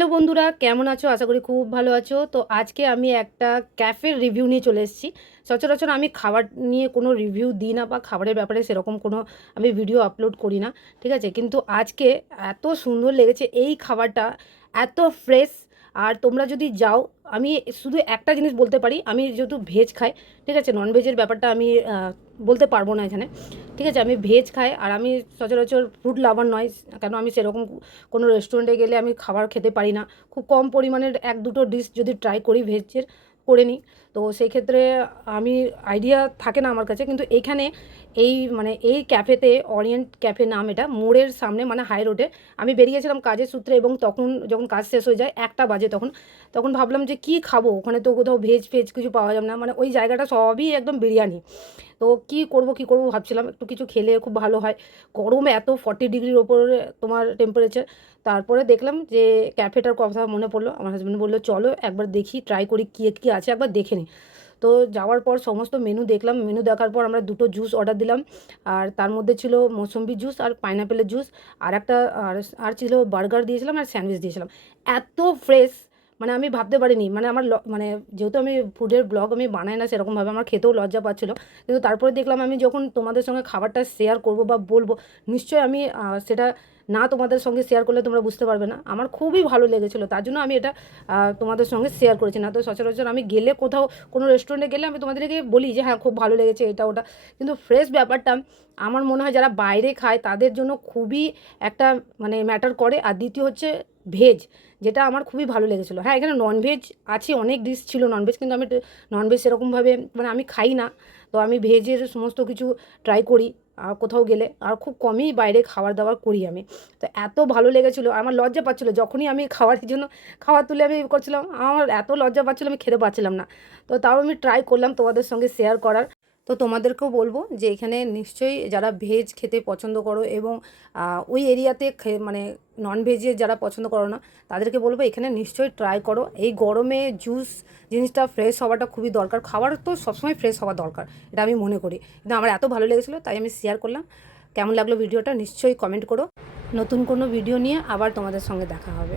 Hello বন্ধুরা, কেমন আছো? আশা করি খুব ভালো আছো। তো আজকে আমি একটা ক্যাফের রিভিউ নিয়ে চলে এসেছি। সচরাচর আমি খাবার নিয়ে কোনো রিভিউ দিই না বা খাবারের ব্যাপারে সেরকম কোনো আমি ভিডিও আপলোড করি না, ঠিক আছে? কিন্তু আজকে এত সুন্দর লেগেছে এই খাবারটা, এত ফ্রেশ আর তোমরা যদি যাও, আমি শুধু একটা জিনিস বলতে পারি, আমি যেহেতু ভেজ খাই, ঠিক আছে? নন ভেজের ব্যাপারটা আমি বলতে পারব না এখানে। ঠিক আছে? আমি ভেজ খাই আর আমি সচরাচর ফুড লাভার নয়, কেন আমি সেরকম কোনো রেস্টুরেন্টে গেলে আমি খাবার খেতে পারি না। খুব কম পরিমাণের এক দুটো ডিশ যদি ট্রাই করি ভেজের করে নিই। তো সেই ক্ষেত্রে আমি আইডিয়া থাকে না আমার কাছে। কিন্তু এইখানে এই মানে এই ক্যাফেতে অরিয়েন্ট ক্যাফে নাম এটা, মোড়ের সামনে মানে হাই রোডে আমি বেরিয়েছিলাম কাজের সূত্রে এবং তখন যখন কাজ শেষ হয়ে যায় একটা বাজে তখন তখন ভাবলাম যে কি খাব? ওখানে তো কোথাও ভেজ ফেজ কিছু পাওয়া যাবে না। মানে ওই জায়গাটা সবই একদম বিরিয়ানি। তো কি করব কি করব ভাবছিলাম, একটু কিছু খেলে খুব ভালো হয়। গরম এত ফর্টি ডিগ্রির ওপরে তোমার টেম্পারেচার তারপরে দেখলাম যে ক্যাফেটার কথা মনে পড়ল। আমার হাজব্যান্ড বলল, চলো একবার দেখি ট্রাই করি, কী কী আছে, একবার দেখে নিই তো যাওয়ার পর সমস্ত মেনু দেখলাম। মেনু দেখার পর আমরা দুটো জুস অর্ডার দিলাম। আর তার মধ্যে ছিল মৌসম্বি জুস আর পাইনাপেলের জুস আর একটা, আর ছিল বার্গার দিয়েছিলাম আর স্যান্ডউইচ দিয়েছিলাম। এত ফ্রেশ মানে আমি ভাবতে পারিনি। মানে আমার মানে যেহেতু আমি ফুডের ব্লগ আমি বানাই না সেরকমভাবে, আমার খেতেও লজ্জা পাচ্ছিলো। কিন্তু তারপরে দেখলাম আমি যখন তোমাদের সঙ্গে খাবারটা শেয়ার করব বা বলব, নিশ্চয়ই আমি সেটা না তোমাদের সঙ্গে শেয়ার করলে তোমরা বুঝতে পারবে না। আমার খুবই ভালো লেগেছিলো, তার জন্য আমি এটা তোমাদের সঙ্গে শেয়ার করেছি। না তো সচরাচর আমি গেলে কোথাও, কোনো রেস্টুরেন্টে গেলে আমি তোমাদেরকে বলি যে হ্যাঁ খুব ভালো লেগেছে এটা, ওটা। কিন্তু ফ্রেশ ব্যাপারটা, আমার মনে হয় যারা বাইরে খায়, তাদের জন্য খুবই একটা মানে ম্যাটার করে। আর দ্বিতীয় হচ্ছে ভেজ যেটা আমার খুবই ভালো লেগেছিলো। হ্যাঁ এখানে ননভেজ আছে, অনেক ডিশ ছিল ননভেজ কিন্তু আমি ননভেজ সেরকমভাবে মানে আমি খাই না। তো আমি ভেজের সমস্ত কিছু ট্রাই করি। আর কোথাও গেলে আর খুব কমই বাইরে খাবার দাবার করি আমি। তো এত ভালো লেগেছিলো, আমার লজ্জা পাচ্ছিলো, যখনই আমি খাওয়ার জন্য খাবার তুলে আমি করছিলাম, আমার এত লজ্জা পাচ্ছিলো আমি খেতে পাচ্ছিলাম না। তো তাও আমি ট্রাই করলাম তোমাদের সঙ্গে শেয়ার করার। তো তোমাদেরকেও বলব যে এখানে নিশ্চয়ই যারা ভেজ খেতে পছন্দ করো এবং ওই এরিয়াতে মানে নন ভেজে যারা পছন্দ করো না, তাদেরকে বলব এখানে নিশ্চয়ই ট্রাই করো। এই গরমে জুস জিনিসটা ফ্রেশ হওয়াটা খুবই দরকার। খাবার তো সবসময় ফ্রেশ হওয়া দরকার, এটা আমি মনে করি। কিন্তু আমার এত ভালো লেগেছিলো, তাই আমি শেয়ার করলাম। কেমন লাগল ভিডিওটা নিশ্চয়ই কমেন্ট করো। নতুন কোনো ভিডিও নিয়ে আবার তোমাদের সঙ্গে দেখা হবে।